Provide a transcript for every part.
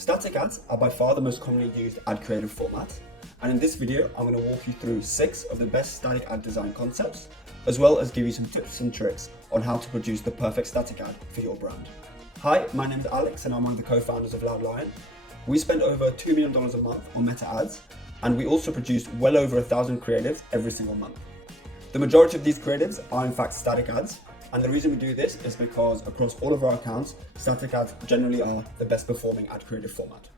Static ads are by far the most commonly used ad creative format, and in this video I'm going to walk you through 6 of the best static ad design concepts, as well as give you some tips and tricks on how to produce the perfect static ad for your brand. Hi, my name is Alex and I'm one of the co-founders of Loud Lion. We spend over $2 million a month on meta ads, and we also produce well over 1,000 creatives every single month. The majority of these creatives are in fact static ads, and the reason we do this is because across all of our accounts, static ads generally are the best performing ad creative format.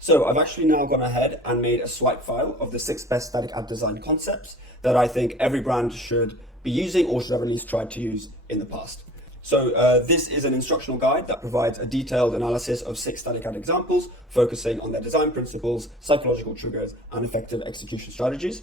So I've actually now gone ahead and made a swipe file of the 6 best static ad design concepts that I think every brand should be using or should have at least tried to use in the past. So this is an instructional guide that provides a detailed analysis of 6 static ad examples, focusing on their design principles, psychological triggers, and effective execution strategies.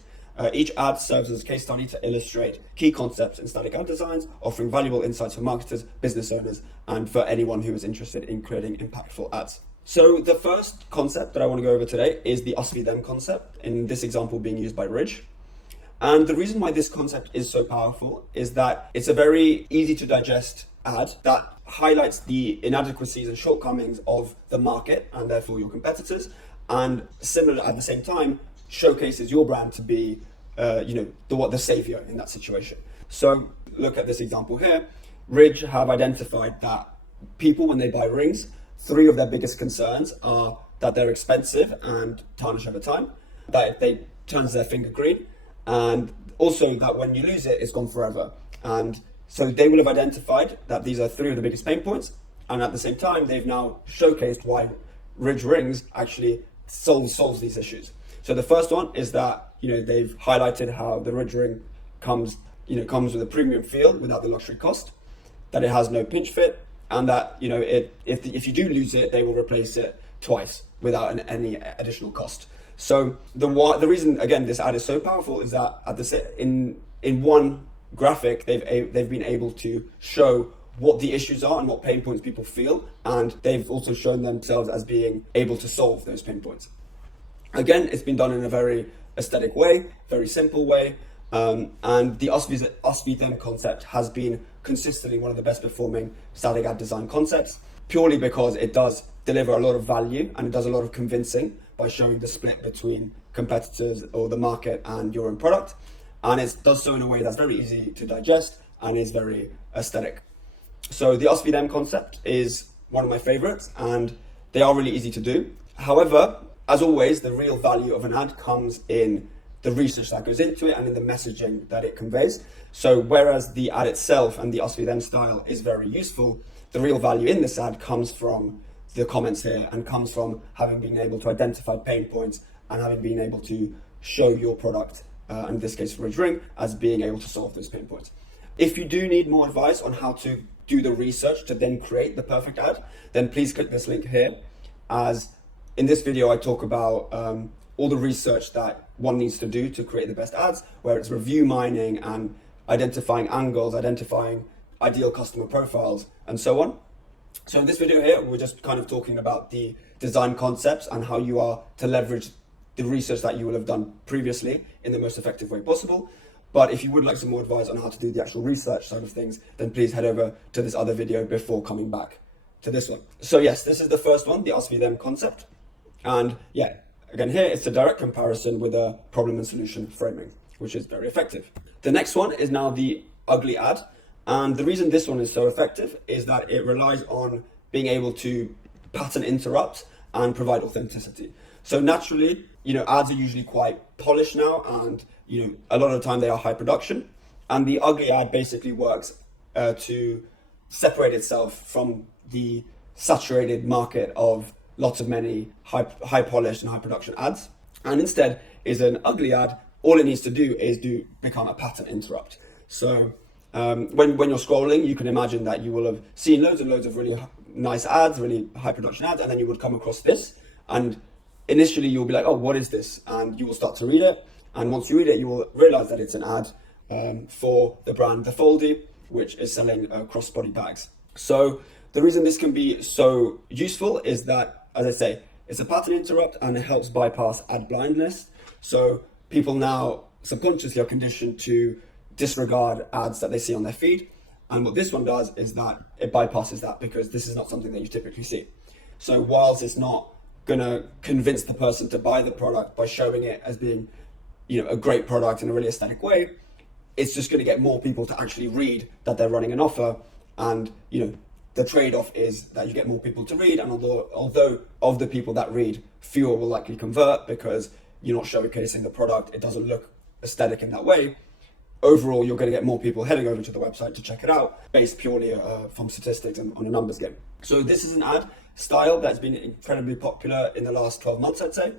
Each ad serves as a case study to illustrate key concepts in static ad designs, offering valuable insights for marketers, business owners, and for anyone who is interested in creating impactful ads. So the first concept that I want to go over today is the us v them concept, in this example being used by Ridge. And the reason why this concept is so powerful is that it's a very easy to digest ad that highlights the inadequacies and shortcomings of the market and therefore your competitors, and similar at the same time showcases your brand to be the savior in that situation. So look at this example here. Ridge have identified that people, when they buy rings, 3 of their biggest concerns are that they're expensive and tarnish over time, that they turns their finger green, and also that when you lose it, it's gone forever. And so they will have identified that these are 3 of the biggest pain points, and at the same time, they've now showcased why Ridge rings actually solves these issues. So the first one is that they've highlighted how the Ridge ring comes with a premium feel without the luxury cost, that it has no pinch fit, and that if you do lose it, they will replace it twice without any additional cost. So the reason again this ad is so powerful is that in one graphic they've been able to show what the issues are and what pain points people feel, and they've also shown themselves as being able to solve those pain points. Again, it's been done in a very aesthetic way, very simple way, and the us v them concept has been consistently one of the best performing static ad design concepts, purely because it does deliver a lot of value and it does a lot of convincing by showing the split between competitors or the market and your own product, and it does so in a way that's very easy to digest and is very aesthetic. So the us v them concept is one of my favorites, and they are really easy to do. However, as always, the real value of an ad comes in the research that goes into it and in the messaging that it conveys. So whereas the ad itself and the us v them style is very useful, the real value in this ad comes from the comments here and comes from having been able to identify pain points and having been able to show your product, in this case Ridge Ring, as being able to solve those pain points. If you do need more advice on how to do the research to then create the perfect ad, then please click this link here, as in this video I talk about all the research that one needs to do to create the best ads, where it's review mining and identifying angles, identifying ideal customer profiles, and so on. So in this video here, we're just kind of talking about the design concepts and how you are to leverage the research that you will have done previously in the most effective way possible. But if you would like some more advice on how to do the actual research side of things, then please head over to this other video before coming back to this one. So yes, this is the first one, the us v them concept. And yeah, again here, it's a direct comparison with a problem and solution framing, which is very effective. The next one is now the ugly ad. And the reason this one is so effective is that it relies on being able to pattern interrupt and provide authenticity. So naturally, ads are usually quite polished now, and a lot of the time they are high production. And the ugly ad basically works to separate itself from the saturated market of lots of many high polished and high production ads, and instead is an ugly ad. All it needs to do is become a pattern interrupt. So when you're scrolling, you can imagine that you will have seen loads and loads of really nice ads, really high production ads, and then you would come across this, and initially you'll be like, oh, what is this? And you will start to read it, and once you read it, you will realize that it's an ad for the brand The Foldy, which is selling crossbody bags. So the reason this can be so useful is that, as I say, it's a pattern interrupt and it helps bypass ad blindness. So people now subconsciously are conditioned to disregard ads that they see on their feed. And what this one does is that it bypasses that, because this is not something that you typically see. So whilst it's not gonna convince the person to buy the product by showing it as being, a great product in a really aesthetic way. It's just going to get more people to actually read that they're running an offer, and the trade-off is that you get more people to read, and although of the people that read, fewer will likely convert because you're not showcasing the product, it doesn't look aesthetic in that way. Overall, you're going to get more people heading over to the website to check it out, based purely from statistics and on a numbers game. So this is an ad style that's been incredibly popular in the last 12 months, I'd say,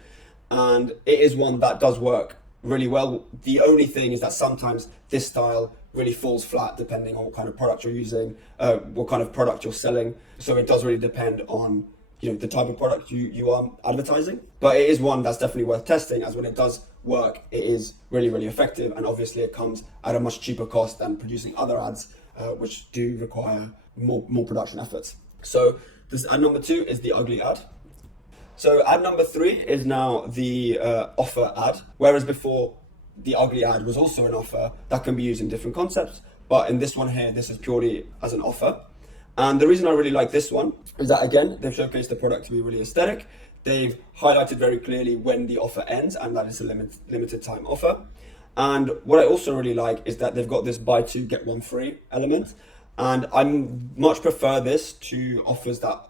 and it is one that does work really well. The only thing is that sometimes this style really falls flat depending on what kind of product you're using, what kind of product you're selling. So it does really depend on the type of product you are advertising. But it is one that's definitely worth testing, as when it does work, it is really, really effective. And obviously it comes at a much cheaper cost than producing other ads, which do require more production efforts. So this ad number 2 is the ugly ad. So ad number 3 is now the offer ad, whereas before the ugly ad was also an offer that can be used in different concepts. But in this one here, this is purely as an offer. And the reason I really like this one is that, again, they've showcased the product to be really aesthetic. They've highlighted very clearly when the offer ends, and that is a limited time offer. And what I also really like is that they've got this buy 2 get 1 free element. And I much prefer this to offers that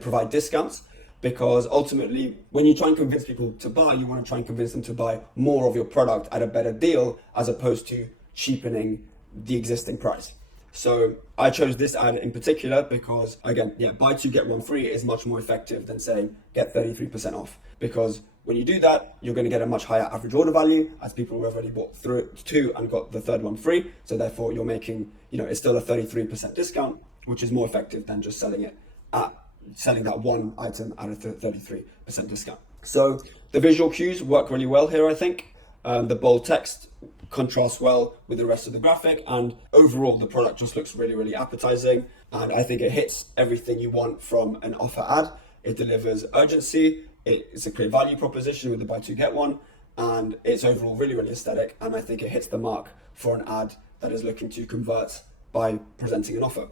provide discounts, because ultimately when you try and convince people to buy, you want to try and convince them to buy more of your product at a better deal, as opposed to cheapening the existing price. So I chose this ad in particular because, again, buy 2 get 1 free is much more effective than saying get 33% off, because when you do that, you're going to get a much higher average order value, as people who have already bought through 2 and got the third one free. So therefore you're making, it's still a 33% discount, which is more effective than just selling that one item at a 33% discount. So the visual cues work really well here, I think. The bold text contrasts well with the rest of the graphic, and overall the product just looks really, really appetizing. And I think it hits everything you want from an offer ad. It delivers urgency, it's a clear value proposition with the buy 2 get 1, and it's overall really, really aesthetic. And I think it hits the mark for an ad that is looking to convert by presenting an offer.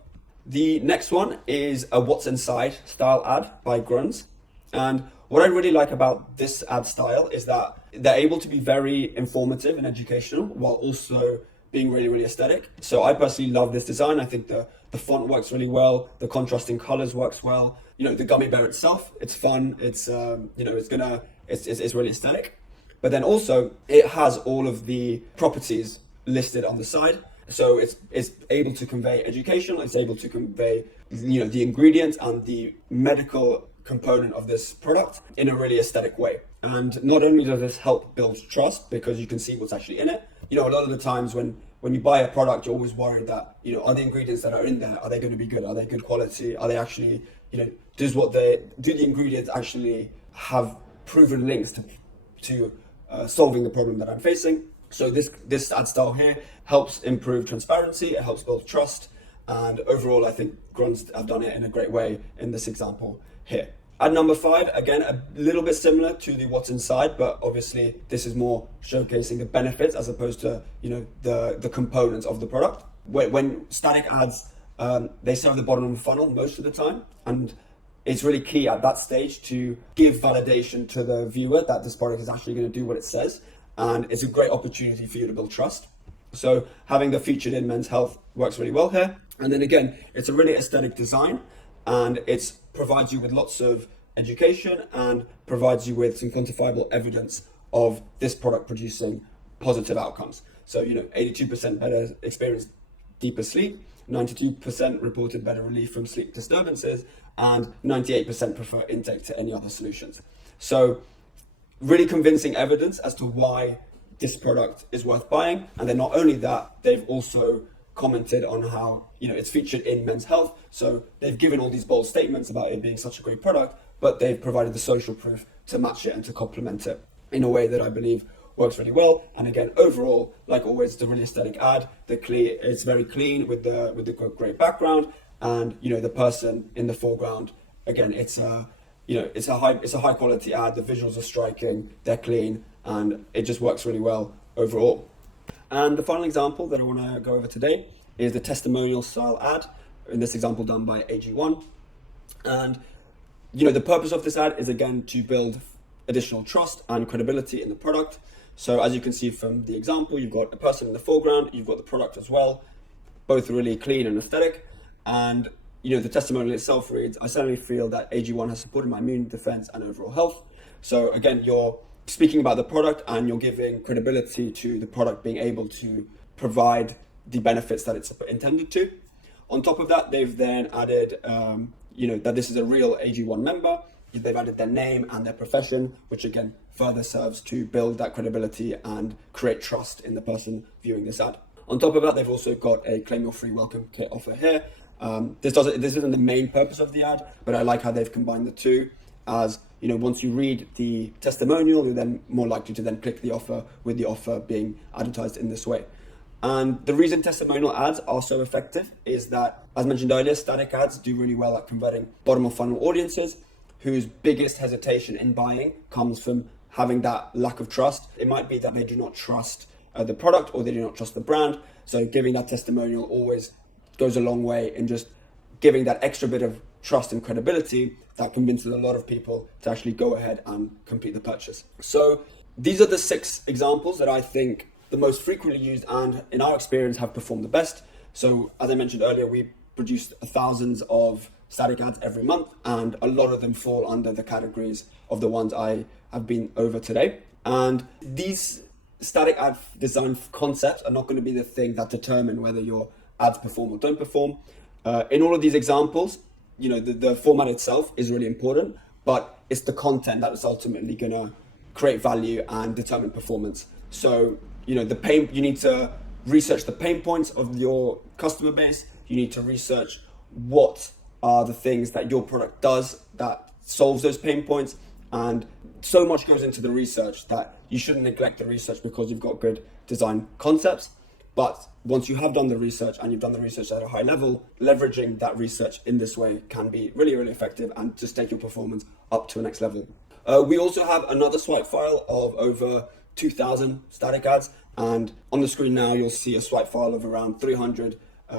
The next one is a what's inside style ad by Gruns. And what I really like about this ad style is that they're able to be very informative and educational while also being really, really aesthetic. So I personally love this design. I think the font works really well. The contrasting colors works well. The gummy bear itself, it's fun. It's it's really aesthetic. But then also it has all of the properties listed on the side. So it's able to convey education. It's able to convey the ingredients and the medical component of this product in a really aesthetic way. And not only does this help build trust, because you can see what's actually in it. A lot of the times when you buy a product, you're always worried that are the ingredients that are in there, are they going to be good? Are they good quality? Are they actually do the ingredients actually have proven links to solving the problem that I'm facing? So this ad style here helps improve transparency, it helps build trust, and overall I think Gruns have done it in a great way in this example here. Ad number 5, again, a little bit similar to the what's inside, but obviously this is more showcasing the benefits as opposed to the components of the product. When static ads, they serve the bottom of the funnel most of the time, and it's really key at that stage to give validation to the viewer that this product is actually going to do what it says. And it's a great opportunity for you to build trust. So having the featured in men's health works really well here. And then again, it's a really aesthetic design, and it provides you with lots of education and provides you with some quantifiable evidence of this product producing positive outcomes. So 82% better experience deeper sleep, 92% reported better relief from sleep disturbances, and 98% prefer intake to any other solutions. So really convincing evidence as to why this product is worth buying. And then not only that, they've also commented on how it's featured in Men's Health. So they've given all these bold statements about it being such a great product, but they've provided the social proof to match it and to complement it in a way that I believe works really well. And again, overall, like always, it's a really aesthetic ad. It's very clean with the great background, and the person in the foreground. Again, it's a high quality ad. The visuals are striking, they're clean, and it just works really well overall. And the final example that I want to go over today is the testimonial style ad. In this example, done by AG1. And The purpose of this ad is again to build additional trust and credibility in the product. So as you can see from the example, you've got a person in the foreground, you've got the product as well, both really clean and aesthetic. And the testimonial itself reads, "I certainly feel that AG1 has supported my immune defense and overall health." So again, you're speaking about the product and you're giving credibility to the product being able to provide the benefits that it's intended to. On top of that, they've then added, that this is a real AG1 member. They've added their name and their profession, which again further serves to build that credibility and create trust in the person viewing this ad. On top of that, they've also got a claim your free welcome kit offer here. This isn't the main purpose of the ad, but I like how they've combined the two. As once you read the testimonial, you're then more likely to then click the offer, with the offer being advertised in this way. And the reason testimonial ads are so effective is that, as mentioned earlier, static ads do really well at converting bottom of funnel audiences whose biggest hesitation in buying comes from having that lack of trust. It might be that they do not trust the product or they do not trust the brand. So giving that testimonial always goes a long way in just giving that extra bit of trust and credibility that convinces a lot of people to actually go ahead and complete the purchase. So these are the 6 examples that I think the most frequently used and in our experience have performed the best. So as I mentioned earlier, we produce thousands of static ads every month, and a lot of them fall under the categories of the ones I have been over today. And these static ad design concepts are not going to be the thing that determine whether your ads perform or don't perform. In all of these examples, the format itself is really important, but it's the content that is ultimately going to create value and determine performance. So, you need to research the pain points of your customer base. You need to research what are the things that your product does that solves those pain points. And so much goes into the research that you shouldn't neglect the research because you've got good design concepts. But once you have done the research and you've done the research at a high level, leveraging that research in this way can be really, really effective and just take your performance up to a next level. We also have another swipe file of over 2,000 static ads. And on the screen now, you'll see a swipe file of around 300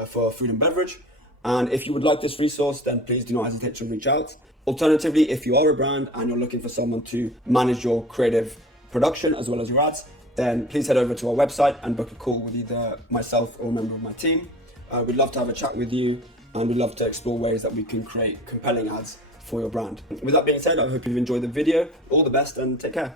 for food and beverage. And if you would like this resource, then please do not hesitate to reach out. Alternatively, if you are a brand and you're looking for someone to manage your creative production as well as your ads, then please head over to our website and book a call with either myself or a member of my team. We'd love to have a chat with you, and we'd love to explore ways that we can create compelling ads for your brand. With that being said, I hope you've enjoyed the video. All the best and take care.